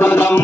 పథకం.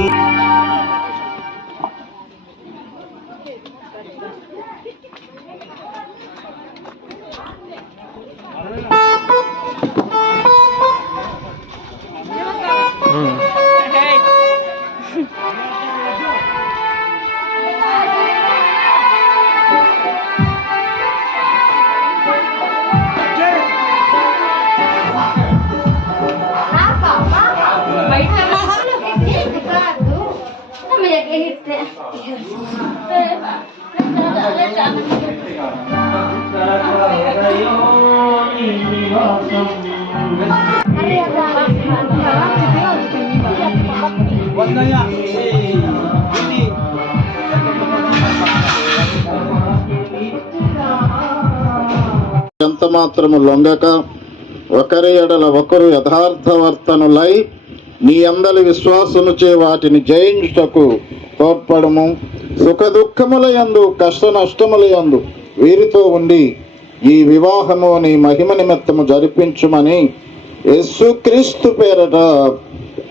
ఎంత మాత్రము లొంగక ఒకరి ఎడల ఒకరు యథార్థవర్తనులై నీ అందరి విశ్వాసముచే వాటిని జయించుటకు తోడ్పడము. సుఖ దుఃఖముల యందు కష్ట నష్టముల యందు వీరితో ఉండి ఈ వివాహము నీ మహిమ నిమిత్తము జరిపించుమని యేసుక్రీస్తు పేరట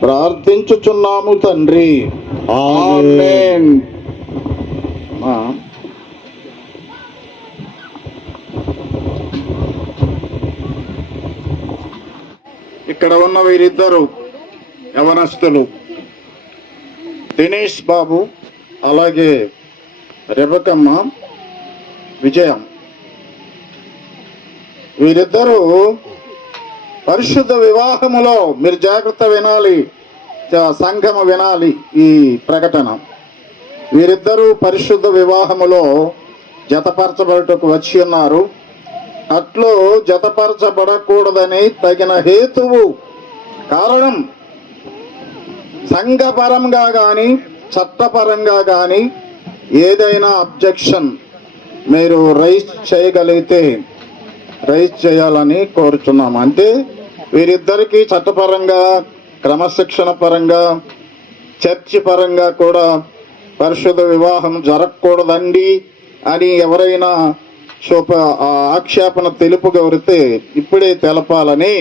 ప్రార్థించుచున్నాము తండ్రి. ఆమేన్. ఇక్కడ ఉన్న వీరిద్దరు యవనస్తులు దినేష్ బాబు అలాగే రెబకమ్మ విజయం. వీరిద్దరూ పరిశుద్ధ వివాహములో మీరు జాగ్రత్త వినాలి, సంఘము వినాలి ఈ ప్రకటన. వీరిద్దరూ పరిశుద్ధ వివాహములో జతపరచబడుటకు వచ్చి ఉన్నారు. అట్లు జతపరచబడకూడదని తగిన హేతువు కారణం సంఘపరంగా కానీ చట్టపరంగా కానీ ఏదైనా అబ్జెక్షన్ మీరు రైజ్ చేయగలిగితే రైజ్ చేయాలని కోరుచున్నాం. అంటే వీరిద్దరికీ చట్టపరంగా క్రమశిక్షణ పరంగా చర్చి పరంగా కూడా పరిశుద్ధ వివాహం జరగకూడదండి అని ఎవరైనా ఆక్షేపణ తెలుపుగోరితే ఇప్పుడే తెలపాలని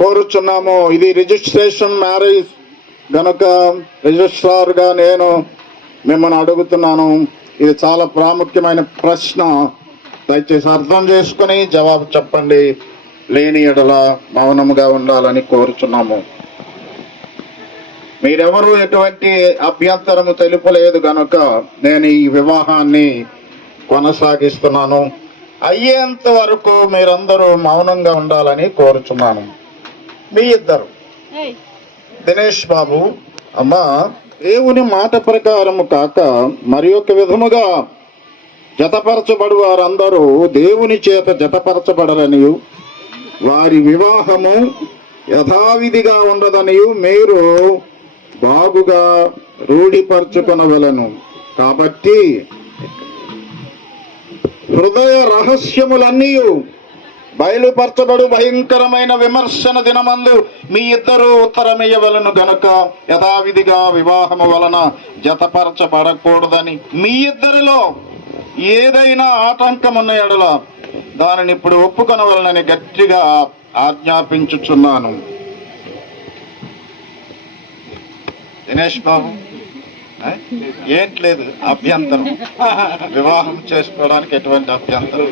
కోరుచున్నాము. ఇది రిజిస్ట్రేషన్ మ్యారేజ్ గనుక రిజిస్ట్రార్గా నేను మిమ్మల్ని అడుగుతున్నాను. ఇది చాలా ప్రాముఖ్యమైన ప్రశ్న. దయచేసి అర్థం చేసుకుని జవాబు చెప్పండి. లేని ఎడల మౌనముగా ఉండాలని కోరుచున్నాము. మీరెవరూ ఎటువంటి అభ్యంతరము తెలుపలేదు గనుక నేను ఈ వివాహాన్ని కొనసాగిస్తున్నాను. అయ్యేంత వరకు మీరందరూ మౌనంగా ఉండాలని కోరుచున్నాను. మీ ఇద్దరు దినేష్ బాబు అమ్మా, దేవుని మాట ప్రకారము కాక మరి ఒక విధముగా జతపరచబడు వారందరూ దేవుని చేత జతపరచబడరనియు వారి వివాహము యథావిధిగా ఉండదనియు మీరు బాగుగా రూఢిపరచుకొనవలెను. కాబట్టి హృదయ రహస్యములన్నీ బయలుపరచబడు భయంకరమైన విమర్శన దినమందు మీ ఇద్దరు ఉత్తరమియ్యవలను గనుక యథావిధిగా వివాహము వలన జతపరచబడకూడదని మీ ఇద్దరిలో ఏదైనా ఆటంకమున్న ఎడల దానిని ఇప్పుడు ఒప్పుకొనవలనని గట్టిగా ఆజ్ఞాపించుచున్నాను. దినేష్ బాబు ఏంట్లేదు అభ్యంతరం, వివాహం చేసుకోవడానికి ఎటువంటి అభ్యంతరం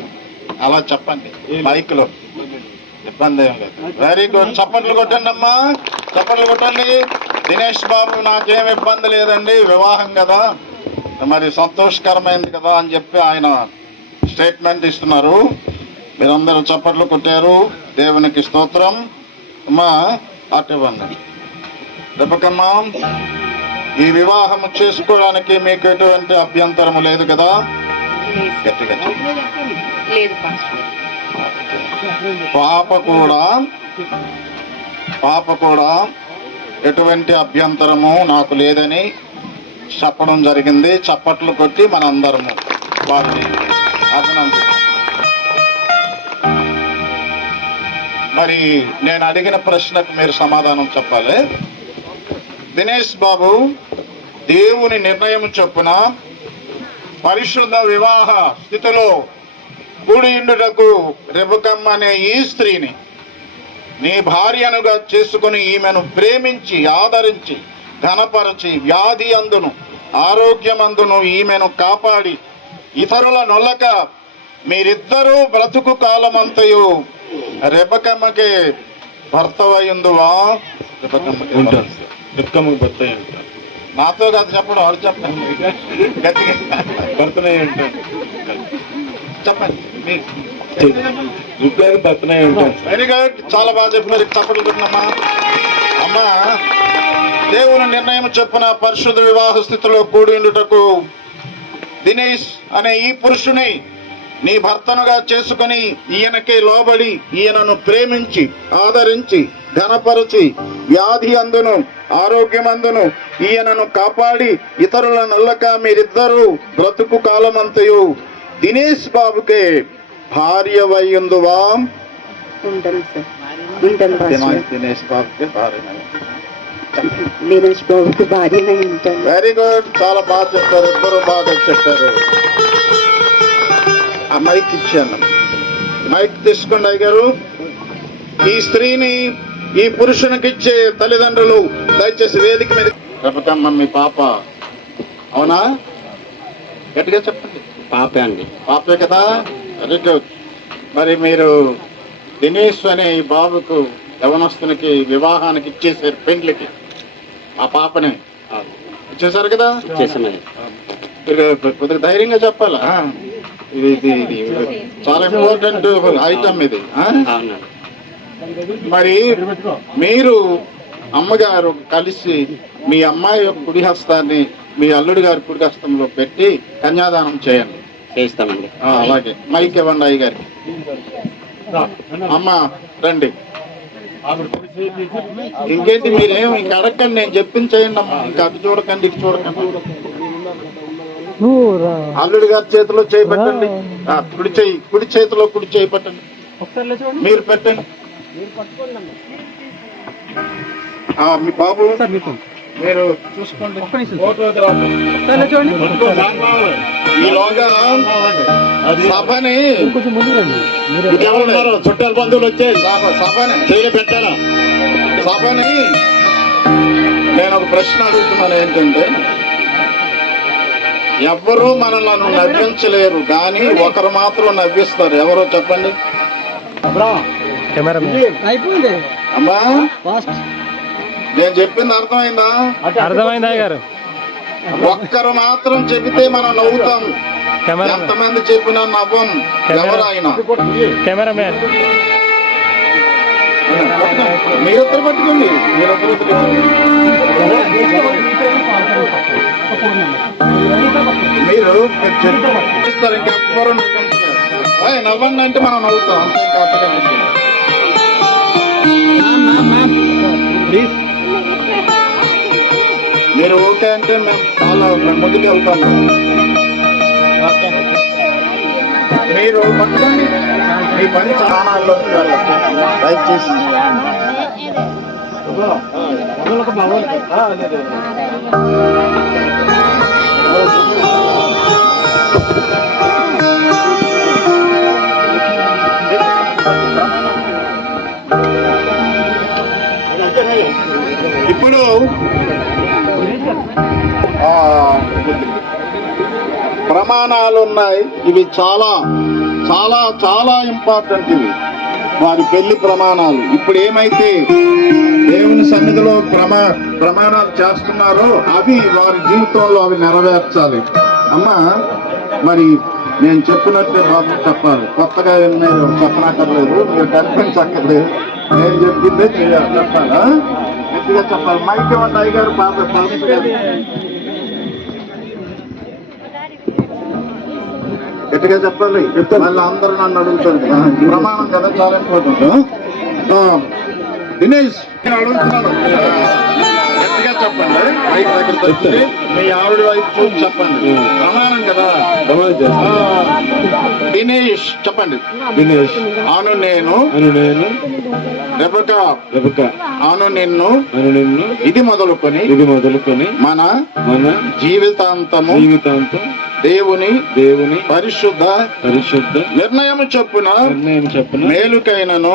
అలా చెప్పండి మైక్లో, ఇబ్బంది ఏం లేదు. వెరీ గుడ్, చప్పట్లు కొట్టండి అమ్మా, చప్పట్లు కొట్టండి. దినేష్ బాబు నాకేం ఇబ్బంది లేదండి, వివాహం కదా మరి సంతోషకరమైంది కదా అని చెప్పి ఆయన స్టేట్మెంట్ ఇస్తున్నారు. మీరందరూ చప్పట్లు కొట్టారు, దేవునికి స్తోత్రం. అమ్మా అటువంటి రెబకమ్మా, ఈ వివాహం చేసుకోవడానికి మీకు ఎటువంటి అభ్యంతరము లేదు కదా? పాప కూడా ఎటువంటి అభ్యంతరము నాకు లేదని చెప్పడం జరిగింది. చప్పట్లు కొట్టి మనందరము వారిని అభినందిస్తాం. మరి నేను అడిగిన ప్రశ్నకు మీరు సమాధానం చెప్పాలి. దినేష్ బాబు, దేవుని నిర్ణయం చొప్పున పరిశుద్ధ వివాహ స్థితిలో కూడియుండుటకు రెబెకమ్మ అనే ఈ స్త్రీని నీ భార్యనుగా చేసుకుని ఈమెను ప్రేమించి ఆదరించి ఘనపరచి వ్యాధి అందును ఆరోగ్యమందును ఈమెను కాపాడి ఇతరుల నొల్లక మీరిద్దరూ బ్రతుకు కాలమంతయు రెబకమ్మకి భర్తవయుందువా. రెబకమ్మకి భర్త అయి ఉంటాను. నాతో కాదు చెప్పడం, వాడు చెప్పండి గట్టిగా. భర్తనే ఉంటాను. చెప్పండి భర్తనే ఉంటాను. వెరీ గుడ్, చాలా బాగా చెప్పినారు. చప్పట్లు కొట్టినమ్మా. అమ్మా, దేవుని నిర్ణయం చొప్పున పరిశుద్ధ వివాహ స్థితిలో కూడిండుటకు దినేష్ అనే ఈ పురుషుని నీ భర్తనుగా చేసుకుని ఈయనకే లోబడి ఈయనను ప్రేమించి ఆదరించి ఘనపరచి వ్యాధి అందును ఆరోగ్యమందును ఈయనను కాపాడి ఇతరుల నల్లక మీరిద్దరూ బ్రతుకు కాలమంతయు దినేష్ బాబుకే భార్య వయ్యుందువా. దినేష్ బాబుకి భార్య. వెరీ గుడ్, చాలా బాగా చెప్పారు. ఇద్దరు బాగా చెప్పారు. ఆ మైక్ ఇచ్చాను. మైక్ తీసుకోండి అయ్యగారు. ఈ స్త్రీని ఈ పురుషునికి ఇచ్చే తల్లిదండ్రులు దయచేసి వేదిక మీద. రెబకమ్మ మీ పాప అవునా? గట్టిగా చెప్పండి. పాపే అండి. పాపే కదా, వెరీ గుడ్. మరి మీరు దినేష్ అనే ఈ బాబుకు యవనస్తునికి వివాహానికి ఇచ్చేసారు, పెండ్లికి. ఆ పాపని ఇచ్చేసారు కదా. కొద్దిగా ధైర్యంగా చెప్పాలా. ఇది చాలా ఇంపార్టెంట్ ఐటమ్ ఇది. మరి మీరు అమ్మగారు కలిసి మీ అమ్మాయి యొక్క కుడి హస్తాన్ని మీ అల్లుడి గారి కుడి హస్తంలో పెట్టి కన్యాదానం చేయండి. చేస్తామండి. అలాగే మైక్ ఇవ్వండి అయ్య గారికి. అమ్మ రండి. ఇంకేంటి, మీరేం ఇంక అడగండి, నేను చెప్పింది చేయండి అమ్మా. ఇంకా అటు చూడకండి ఇటు చూడకండి. అల్లుడి గారి చేతిలో చేయి పెట్టండి. కుడి చేతిలో కుడి చేయి పెట్టండి. మీరు పెట్టండి. మీ బాబు మీరు చూసుకోండి. ఈలోగా సభని చుట్టాల బంధువులు వచ్చే సభని పెట్టాను. సభని నేను ఒక ప్రశ్న అడుగుతున్నాను. ఏంటంటే, ఎవ్వరూ మనల్ని నవ్వించలేరు, కానీ ఒకరు మాత్రం నవ్విస్తారు. ఎవరో చెప్పండి. అమ్మా, నేను చెప్పింది అర్థమైందా? అర్థమైందా గారు? ఒక్కరు మాత్రం చెబితే మనం నవ్వుతాం, ఎంతమంది చెప్పినా నవ్వం. ఎవరైనా కెమెరామ్యాన్ మీరిద్దరు పట్టుకోండి. మీరు ఇస్తారు, ఇంకెవ్వరు నవ్వండి అంటే మనం నవ్వుతాం. మీరు ఓకే అంటే మేము చాలా ముందుకు వెళ్తాము. మీరు పట్టుకోండి, మీ పని స్థానాల్లో దయచేసి. ఇప్పుడు ప్రమాణాలు ఉన్నాయి. ఇవి చాలా చాలా చాలా ఇంపార్టెంట్. ఇవి వారి పెళ్లి ప్రమాణాలు. ఇప్పుడు ఏమైతే దేవుని సన్నిధిలో ప్రమాణాలు చేస్తున్నారో అవి వారి జీవితంలో అవి నెరవేర్చాలి. అమ్మా, మరి నేను చెప్పినట్టే బాబు చెప్పాలి. కొత్తగా నేను చెప్పనక్కర్లేదు, మీరు కనిపించక్కర్లేదు. నేను చెప్పిందే చేయాలి. చెప్పాలా? గట్టిగా చెప్పాలి. మైక్ ఇవ్వండి అయ్యగారు. బాబు గట్టిగా చెప్పాలి. మళ్ళీ అందరూ నన్ను అడుగుతుంది. ప్రమాణం కదా, చాలా ఇంపార్టెంట్. దినేష్, నేను అడుగుతున్నాను, గట్టిగా చెప్పండి. మైక్ దగ్గర తెచ్చి మీ ఆవిడ వైపు చూసి చెప్పండి. ప్రమాణం కదా. దినేష్ చెప్పండి. దినేష్ అవును నేను రెబెకా అవును నిన్ను ఇది మొదలుకొని మన జీవితాంతము దేవుని పరిశుద్ధ నిర్ణయం చొప్పున మేలుకైనను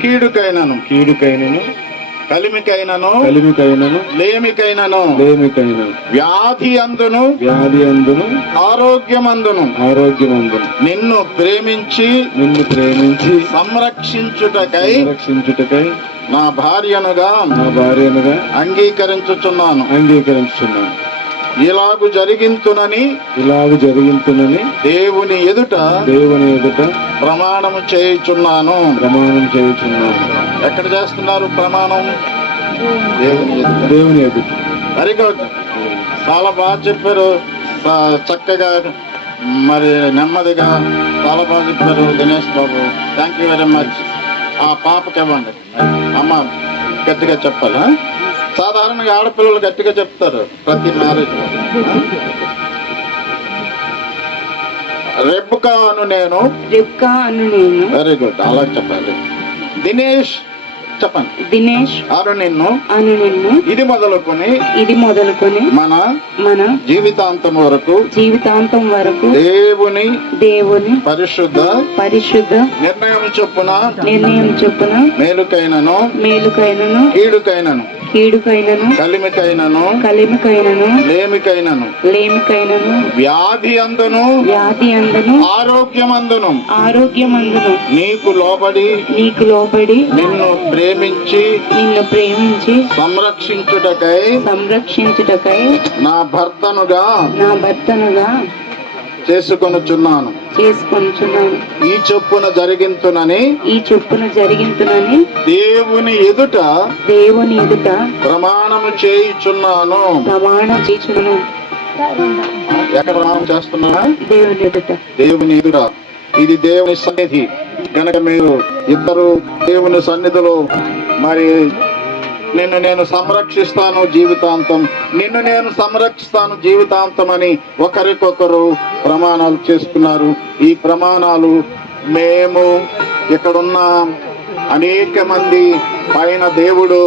కీడుకైనను కలిమికైనను లేమికైనను వ్యాధి అందును ఆరోగ్యమందును నిన్ను ప్రేమించి సంరక్షించుటకై నా భార్యనుగా అంగీకరించుచున్నాను. ఇలాగు జరిగింతునని దేవుని ఎదుట ప్రమాణము చేయుచున్నాను. ఎక్కడ చేస్తున్నారు ప్రమాణం? దేవుని ఎదుట. వెరీ గుడ్, చాలా బాగా చెప్పారు. చక్కగా మరి నెమ్మదిగా చాలా బాగా చెప్పారు Dinesh Babu. Thank you very much. ఆ పాపకి ఇవ్వండి. అమ్మ గట్టిగా చెప్పాలా? సాధారణంగా ఆడపిల్లలు గట్టిగా చెప్తారు ప్రతి మ్యారేజ్. రెబ్కా అను నేను. వెరీ గుడ్, అలా చెప్పాలి. దినేష్ చెప్పండి. అను నిన్ను ఇది మొదలుకొని మన జీవితాంతం వరకు దేవుని పరిశుద్ధ నిర్ణయం చొప్పున మేలుకైనను కీడుకైనను కలిమికైనను లేమికైనను వ్యాధి అందును ఆరోగ్యమందును నీకు లోబడి నిన్ను ప్రేమించి సంరక్షించుటకై నా భర్తనుగా చేసుకొనుచున్నాను. ఈ చొప్పున జరిగింతునని దేవుని ఎదుట ప్రమాణము చేయుచున్నాను. ఎక్కడ ప్రమాణం చేస్తున్నా? దేవుని ఎదుట. ఇది దేవుని సన్నిధి కనుక మీరు ఇద్దరు దేవుని సన్నిధిలో మరి నిన్ను నేను సంరక్షిస్తాను జీవితాంతం అని ఒకరికొకరు ప్రమాణాలు చేసుకున్నారు. ఈ ప్రమాణాలు మేము ఇక్కడున్న అనేక మంది పైన దేవుడు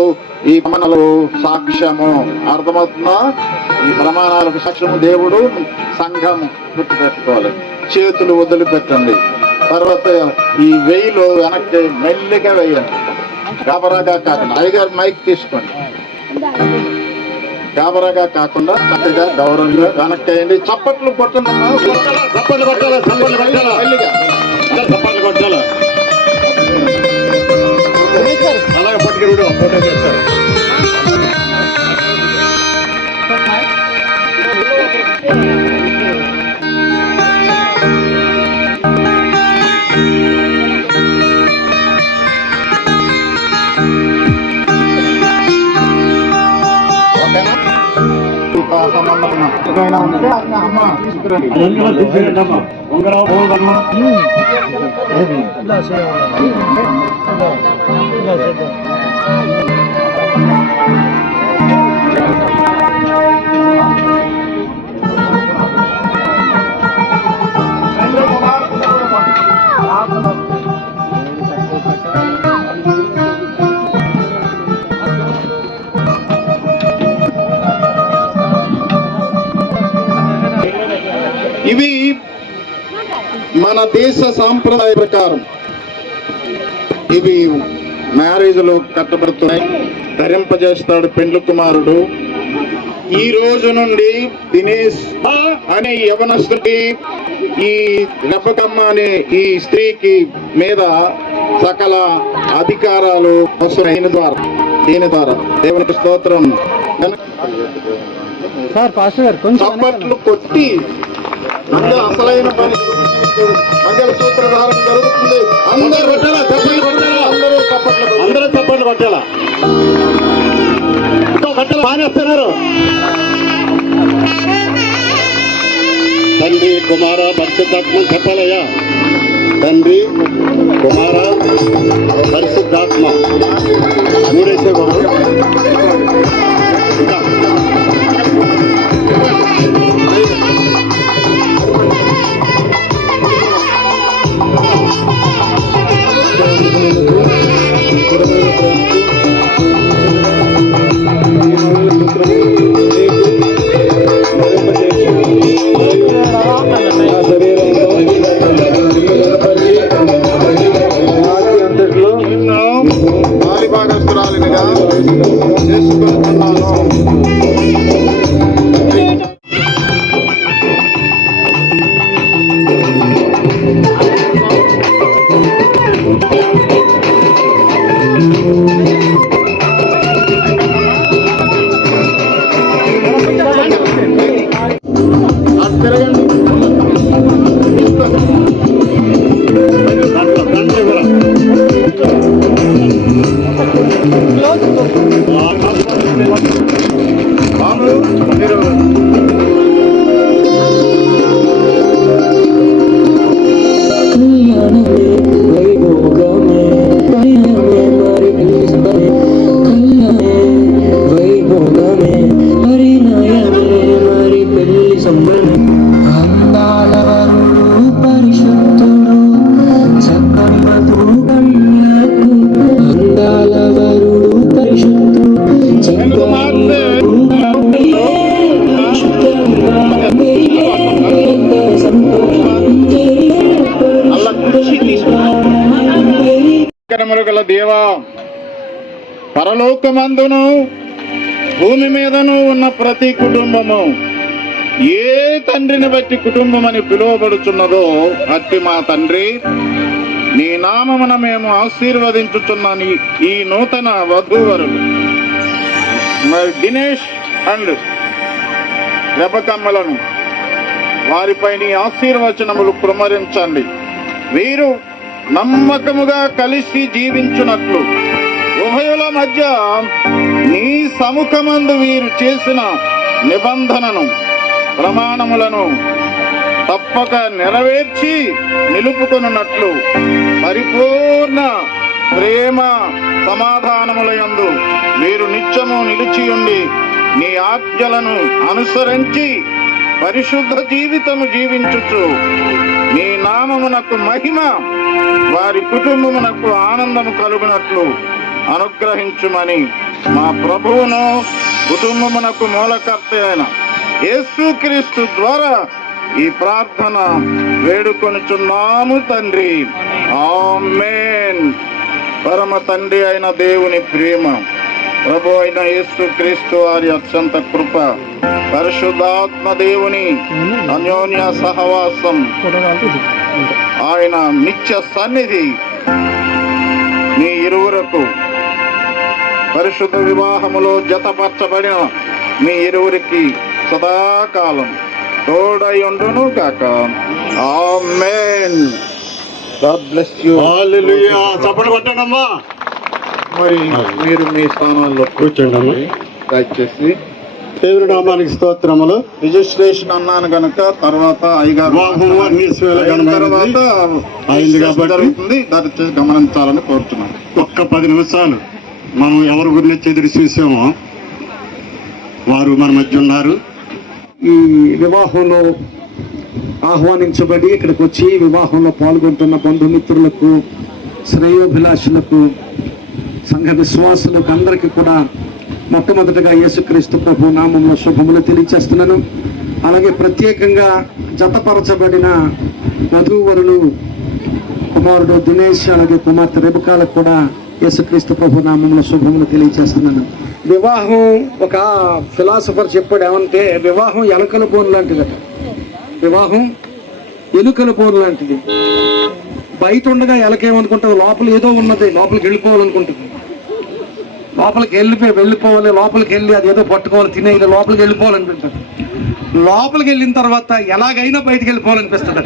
ఈ ప్రమాణాలు సాక్ష్యము. అర్థమవుతుందా? ఈ ప్రమాణాలకు సాక్ష్యము దేవుడు. సంఘం గుర్తుపెట్టుకోవాలి. చేతులు వదిలిపెట్టండి. తర్వాత ఈ వెయ్యిలో వెనక్కి మెల్లిగా వేయండి. గాబరాగా కాకుండా. అయ్యగారు మైక్ తీసుకోండి. గాబరాగా కాకుండా చక్కగా గౌరవంగా వెనక్కి వేయండి. చప్పట్లు కొట్టండమ్మా. చప్పట్లు కొట్టాలి. అలాగే పట్టుకుని ఫోటో చేస్తారు. ఇవి మన దేశ సాంప్రదాయ ప్రకారం ఇవి మ్యారేజ్లో కట్టబడుతున్నాయి. ధరింపజేస్తాడు పెండ్లి కుమారుడు. ఈ రోజు నుండి దినేష్ అనే యవనస్తుడికి ఈ రెబకమ్మ అనే ఈ స్త్రీకి మీద సకల అధికారాలు వస్తున్నాయి దీని ద్వారా. దేవునికి స్తోత్రం. చప్పట్లు కొట్టి అందరూ అసలైన పని మంగళ సూత్రధారం జరుగుతుంది. అందరూ చప్పట్లు కొట్టాలా? మానేస్తున్నారు. తండ్రి కుమార పరిశుద్ధాత్మ చెప్పాలయ్యా. తండ్రి కుమార పరిశుద్ధాత్మ మూడేసే బాబు. భాగస్తురాలినిగా గల దేవా, పరలోకమందును భూమి మీదను ఉన్న ప్రతి కుటుంబము ఏ తండ్రిని బట్టి కుటుంబం అని పిలువబడుచున్నదో అట్టి మా తండ్రి, నీ నామమున మేము ఆశీర్వదించుచున్న ఈ నూతన వధూవరులు మరి దినేష్ అండ్ రెబకమ్మలను వారిపై నీ ఆశీర్వచనములు కుమరించండి. వీరు నమ్మకముగా కలిసి జీవించున్నట్లు ఉభయుల మధ్య నీ సముఖమందు వీరు చేసిన నిబంధనను ప్రమాణములను తప్పక నెరవేర్చి నిలుపుకొనున్నట్లు పరిపూర్ణ ప్రేమ సమాధానములయందు వీరు నిత్యము నిలిచియుండి నీ ఆజ్ఞలను అనుసరించి పరిశుద్ధ జీవితము జీవించుచు నీ నామమునకు మహిమ, వారి కుటుంబమునకు ఆనందము కలుగునట్లు అనుగ్రహించుమని మా ప్రభువును కుటుంబమునకు మూలకర్త అయిన యేసుక్రీస్తు ద్వారా ఈ ప్రార్థన వేడుకొనుచున్నాము తండ్రి. ఆమేన్. పరమ తండ్రి అయిన దేవుని ప్రేమ, ప్రభు అయిన యేసుక్రీస్తు వారి అత్యంత కృప, పరిశుద్ధాత్మ దేవుని అన్యోన్య సహవాసం, ఆయన నిత్య సన్నిధి మీ ఇరువురకు పరిశుద్ధ వివాహములో జతపరచబడిన మీ ఇరువురికి సదాకాలం తోడై ఉండును కాక. Amen. God bless you. Hallelujah. చప్పట్లు కొట్టండమ్మా. మరి మీరు మీ స్థానాల్లో కూర్చోండి. దయచేసి. దేవుని నామానికి స్తోత్రములు. రిజిస్ట్రేషన్ అన్నాను కనుక తర్వాత అయ్యగారు తర్వాత అయింది కాబట్టి జరుగుతుంది, దయచేసి గమనించాలని కోరుతున్నాను. ఒక్క 10 నిమిషాలు మనం ఎవరి గురించి ఎదురు చూసామో వారు మన మధ్య ఉన్నారు. ఈ వివాహంలో ఆహ్వానించబడి ఇక్కడికి వచ్చి వివాహంలో పాల్గొంటున్న బంధుమిత్రులకు, శ్రేయోభిలాషులకు, సంఘ విశ్వాసులకు అందరికీ కూడా మొట్టమొదటిగా యేసుక్రీస్తు ప్రభు నామంలో శుభములు తెలియచేస్తున్నాను. అలాగే ప్రత్యేకంగా జతపరచబడిన వధూవరులు కుమారుడు దినేష్ అలాగే కుమార్తె రెబకాలకు కూడా యేసుక్రీస్తు ప్రభు నామంలో శుభములు తెలియచేస్తున్నాను. వివాహం ఒక ఫిలాసఫర్ చెప్పాడు ఏమంటే, వివాహం ఎలుకల బోన్ లాంటిదట. వివాహం ఎలుకల బోన్ లాంటిది. బయట ఉండగా ఎలకేమనుకుంటుంది, లోపల ఏదో ఉన్నది, లోపలికి వెళ్ళిపోవాలనుకుంటుంది. లోపలికి వెళ్ళిపోవాలి, లోపలికి వెళ్ళి అది ఏదో పట్టుకోవాలి, తినేయాలి, లోపలికి వెళ్ళిపోవాలనిపిస్తుంది. లోపలికి వెళ్ళిన తర్వాత ఎలాగైనా బయటికి వెళ్ళిపోవాలనిపిస్తుంది.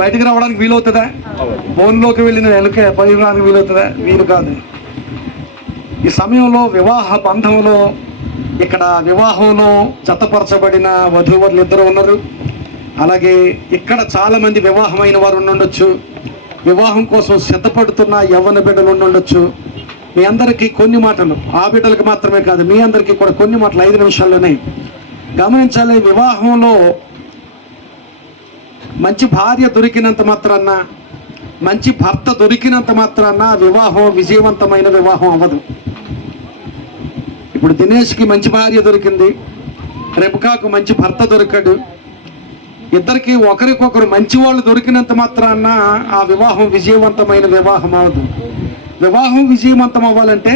బయటికి రావడానికి వీలవుతుందా? బోన్లోకి వెళ్ళిన ఎలుక బయటికి రావడానికి వీలవుతుందా? వీలు కాదు. ఈ సమయంలో వివాహ బంధంలో ఇక్కడ వివాహంలో జతపరచబడిన వధూవరులు ఇద్దరు ఉన్నారు. అలాగే ఇక్కడ చాలా మంది వివాహమైన వారు ఉండొచ్చు, వివాహం కోసం సిద్ధపడుతున్న యవ్వన బిడ్డలు ఉండొచ్చు. మీ అందరికీ కొన్ని మాటలు, ఆ బిడ్డలకు మాత్రమే కాదు మీ అందరికీ కూడా కొన్ని మాటలు 5 నిమిషాల్లోనే గమనించాలి. వివాహంలో మంచి భార్య దొరికినంత మాత్రాన, మంచి భర్త దొరికినంత మాత్రాన వివాహం విజయవంతమైన వివాహం అవ్వదు. ఇప్పుడు దినేష్కి మంచి భార్య దొరికింది, రెబకాకు మంచి భర్త దొరికాడు. ఇద్దరికి ఒకరికొకరు మంచి వాళ్ళు దొరికినంత మాత్రాన ఆ వివాహం విజయవంతమైన వివాహం అవ్వదు. వివాహం విజయవంతం అవ్వాలంటే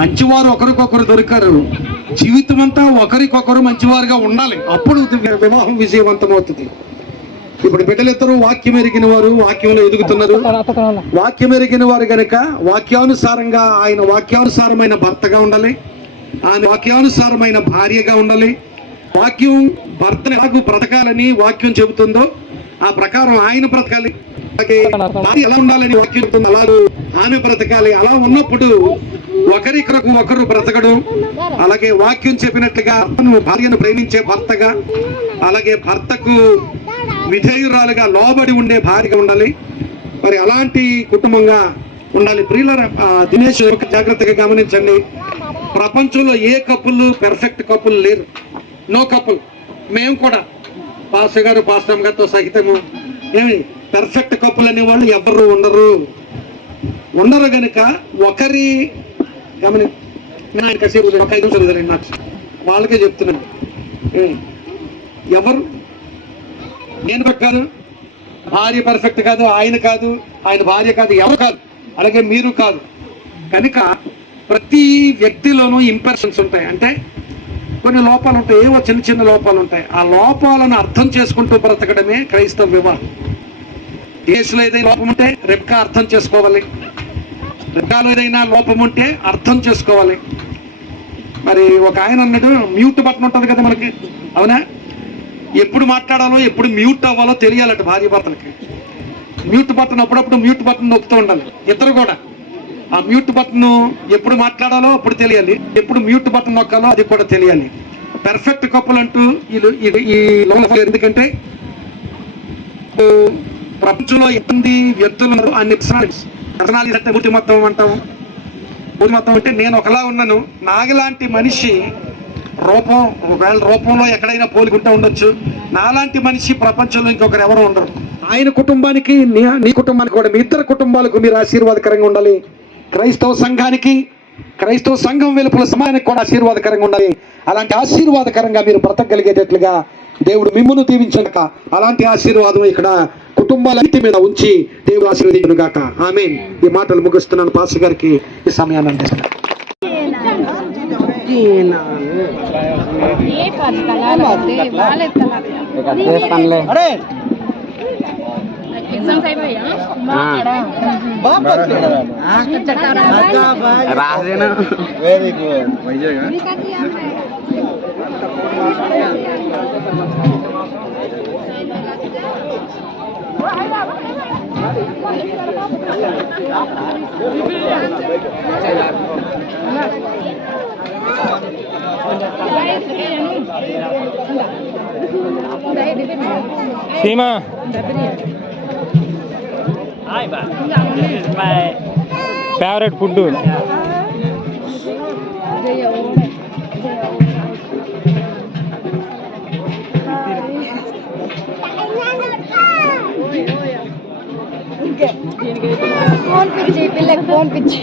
మంచివారు ఒకరికొకరు దొరికారు, జీవితం అంతా ఒకరికొకరు మంచివారుగా ఉండాలి, అప్పుడు వివాహం విజయవంతం అవుతుంది. ఇప్పుడు బిడ్డలిద్దరూ వాక్యం ఎరిగిన వారు, వాక్యంలో ఎదుగుతున్నారు. వాక్యం ఎరిగిన వారు గనక వాక్యానుసారంగా ఆయన వాక్యానుసారమైన భర్తగా ఉండాలి, ఆయన వాక్యానుసారమైన భార్యగా ఉండాలి. వాక్యం భర్తను ఎలాగూ బ్రతకాలని వాక్యం చెబుతుందో ఆ ప్రకారం ఆయన బ్రతకాలి. అలాగే భార్య ఎలా ఉండాలని వాక్యం చెబుతుందో అలాగే ఆమె బ్రతకాలి. అలా ఉన్నప్పుడు ఒకరి కొరకు ఒకరు బ్రతకడం, అలాగే వాక్యం చెప్పినట్లుగా భార్యను ప్రేమించే భర్తగా, అలాగే భర్తకు విధేయురాలుగా లోబడి ఉండే భార్యగా ఉండాలి. మరి అలాంటి కుటుంబంగా ఉండాలి. ప్రియులారా, దినేష్ జాగ్రత్తగా గమనించండి. ప్రపంచంలో ఏ కపుల్ పెర్ఫెక్ట్ కపుల్ లేరు. No couple. మేము కూడా పాస్టర్ గారు పాస్టర్ గారితో సహితము ఏమి పెర్ఫెక్ట్ కపుల్ అనేవాళ్ళు ఎవరు ఉండరు కనుక ఒకరి గమని నేను ఆయన కాసేపు ఒక 5 నిమిషాలు జరిగింది నాకు వాళ్ళకే చెప్తున్నాను. ఎవరు నేను కాదు, భార్య పర్ఫెక్ట్ కాదు, ఆయన కాదు, ఆయన భార్య కాదు, ఎవరు కాదు, అలాగే మీరు కాదు. కనుక ప్రతి వ్యక్తిలోనూ ఇంప్రెషన్స్ ఉంటాయి. అంటే కొన్ని లోపాలు ఉంటాయి, ఏవో చిన్న చిన్న లోపాలు ఉంటాయి. ఆ లోపాలను అర్థం చేసుకుంటూ బ్రతకడమే క్రైస్తవ వివాహం. దేశంలో ఏదైనా లోపం ఉంటే రెబ్కా అర్థం చేసుకోవాలి, రెబ్కాలో ఏదైనా లోపం ఉంటే అర్థం చేసుకోవాలి. మరి ఒక ఆయన అన్నాడు, మ్యూట్ బటన్ ఉంటుంది కదా మనకి, అవునా? ఎప్పుడు మాట్లాడాలో ఎప్పుడు మ్యూట్ అవ్వాలో తెలియాలట భార్య భర్తలకి. మ్యూట్ బటన్ అప్పుడప్పుడు మ్యూట్ బటన్ నొక్కుతూ ఉండాలి ఇద్దరు కూడా. ఆ మ్యూట్ బటన్ ఎప్పుడు మాట్లాడాలో అప్పుడు తెలియాలి, ఎప్పుడు మ్యూట్ బటన్ నొక్కాలో అది కూడా తెలియాలి. పెర్ఫెక్ట్ కపుల్ అంటూ ఈ లోపల, ఎందుకంటే ప్రపంచంలో ఎంతమంది వ్యక్తులు ఉన్నారు అన్ని పర్సనాలిటీ అంటే బుద్ధి మొత్తం అంటాం. బుద్ధి మొత్తం అంటే నేను ఒకలా ఉన్నాను, నాగలాంటి మనిషి రూపం ఒకవేళ రూపంలో ఎక్కడైనా పోలికుంటూ ఉండొచ్చు. నాలాంటి మనిషి ప్రపంచంలో ఇంకొకరు ఎవరు ఉండరు. ఆయన కుటుంబానికి నీ కుటుంబానికి కూడా మీ ఇద్దరు కుటుంబాలకు మీరు ఆశీర్వాదకరంగా ఉండాలి. క్రైస్తవ సంఘానికి, క్రైస్తవ సంఘం వెలుపల సమాజానికి కూడా ఆశీర్వాదకరంగా ఉండాలి. అలాంటి ఆశీర్వాదకరంగా మీరు బ్రతకగలిగేటట్లుగా దేవుడు మిమ్మును దీవించక అలాంటి ఆశీర్వాదం ఇక్కడ కుటుంబాలన్నిటి మీద ఉంచి దేవుడు ఆశీర్వదించును గాక. ఆమేన్. ఈ మాటలు ముగిస్తున్నాను. పాస్టర్ గారికి ఈ సమయాన్ని అందిస్తున్నాను. Very good. Seema, this is my favorite food. Phone పిచ్చి పిల్లకి ఫోన్ పిచ్చి.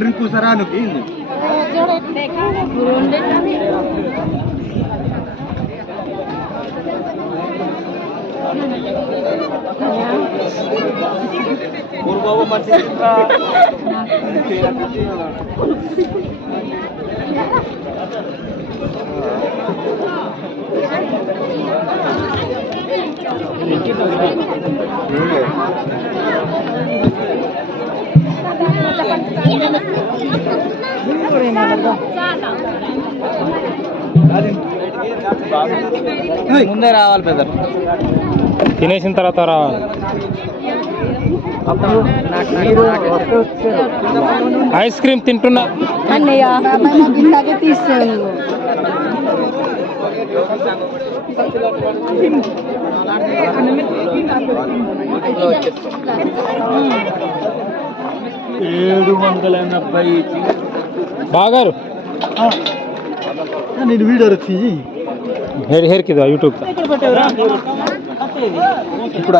డ్రింక్ సరాను పూర్వ మంచి ముందే రావాలి పెద్ద, తినేసిన తర్వాత రావాలి. ఐస్ క్రీమ్ తింటున్నా అన్నయ్య ఇందాకే తీసాను. బాగారు నేను వీడియో తీసి ಹೇರಿಕಿದ ಯೂಟ್ಯೂಬ್ ఇప్పుడు